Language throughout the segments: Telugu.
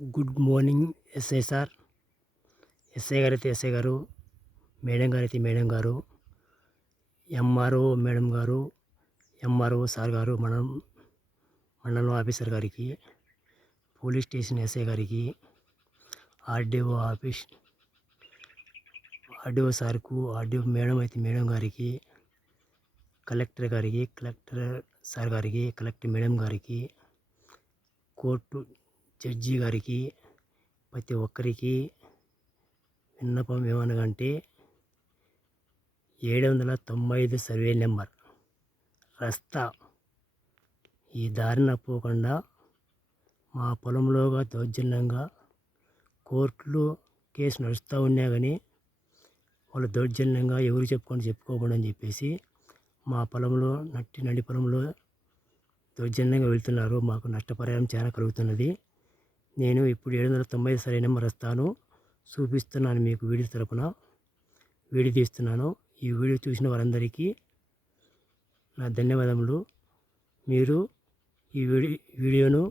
Good morning SI sir. SI గారు అయితే ఎస్ఐ గారు, మేడం గారు అయితే మేడం గారు, ఎంఆర్ఓ మేడం గారు, ఎంఆర్ఓ సార్ గారు, మండలం ఆఫీసర్ గారికి, పోలీస్ స్టేషన్ ఎస్ఐ గారికి, ఆర్డీఓ ఆఫీస్ ఆర్డీఓ సార్కు, ఆర్డీఓ మేడం అయితే మేడం గారికి, కలెక్టర్ గారికి, కలెక్టర్ సార్ గారికి, కలెక్టర్ మేడం గారికి, కోర్టు జడ్జి గారికి, ప్రతి ఒక్కరికి విన్నపం ఏమనగంటే 795 సర్వే నెంబర్ రస్తా ఈ దారిన పోకుండా మా పొలంలోగా దౌర్జన్యంగా కోర్టులో కేసు నడుస్తూ ఉన్నా కానీ వాళ్ళు దౌర్జన్యంగా ఎవరు చెప్పుకోకుండా అని చెప్పేసి మా పొలంలో నడి పొలంలో దౌర్జన్యంగా వెళ్తున్నారు. మాకు నష్టపరిహారం చాలా కలుగుతున్నది. నేను ఇప్పుడు 795 సర్వే నెంబర్ రస్తాను చూపిస్తున్నాను మీకు వీడియో తరపున వీడియో తీస్తున్నాను. ఈ వీడియో చూసిన వారందరికీ నా ధన్యవాదములు. మీరు ఈ వీడియోను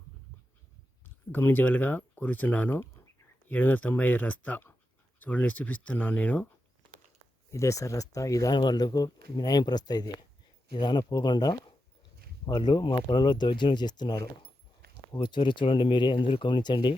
గమనించగలగా కోరుతున్నాను. 795 రస్తా చూడండి, చూపిస్తున్నాను నేను. ఇదే సార్ రస్తా. ఇదాన వాళ్ళకు వినాయింపు రస్తా. ఇది ఇదాన పోకుండా వాళ్ళు మా పొలంలో దౌర్జన్యం చేస్తున్నారు. ఒక చూడండి, మీరే అందరూ గమనించండి.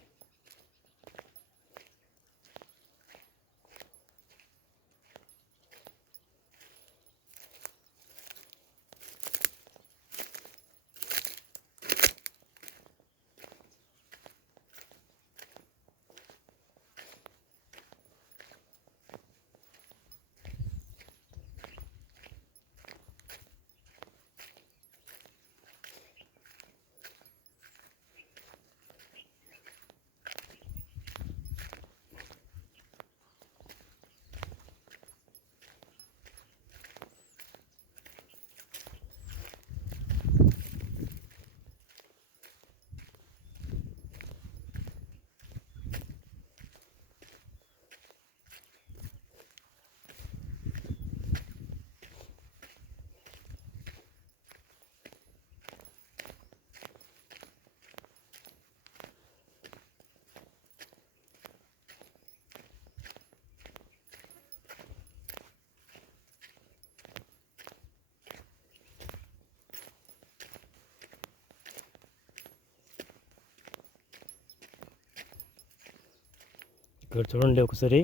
ఇక్కడ చూడండి ఒకసారి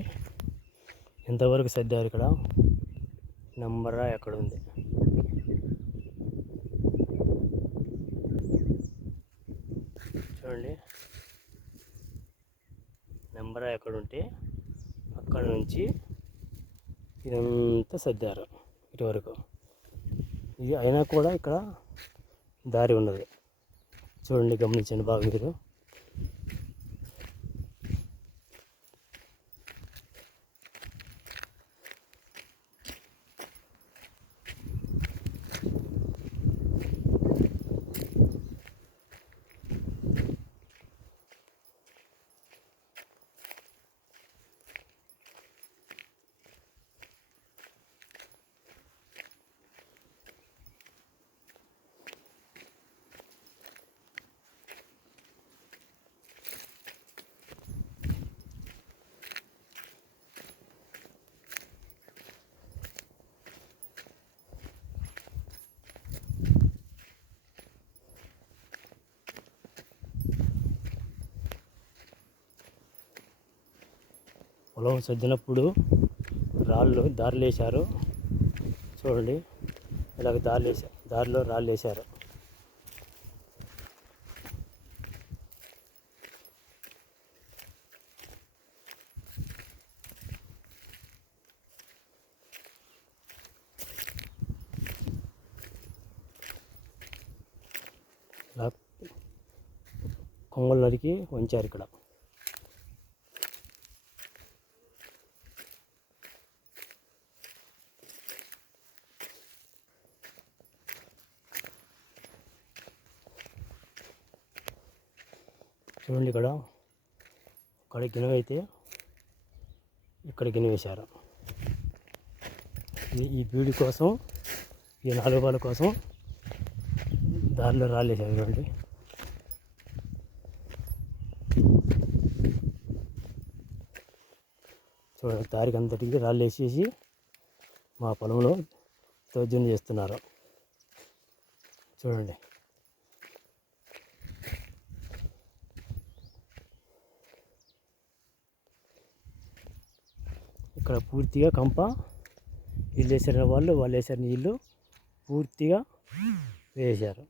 ఎంతవరకు సర్దారు. ఇక్కడ నంబరా ఎక్కడ ఉంది? చూడండి, నెంబరా ఎక్కడ ఉంటే అక్కడ నుంచి ఇదంతా సర్దారు ఇటువరకు. ఇది అయినా కూడా ఇక్కడ దారి ఉన్నది. చూడండి, గమనించండి బాగా మీరు. పొలం సర్దినప్పుడు దారులు వేశారు. చూడండి, ఇలాగ దారిలో రాళ్ళు వేశారు. ఇలా కొంగలు నరికి వంచారు ఇక్కడ. చూడండి, ఇక్కడ గిన్నె అయితే ఇక్కడ గిన్నె వేశారు. ఈ బీడి కోసం, ఈ 4 బాల కోసం దారిలో రాళ్ళేశారు. చూడండి, చూడండి తారీఖు అంతటికి రాళ్ళు వేసేసి మా పొలంలో దౌర్జన్యం చేస్తున్నారు. చూడండి ఇక్కడ పూర్తిగా కంప వీళ్ళు వేసిన వాళ్ళు వేసిన నీళ్ళు పూర్తిగా వేశారు.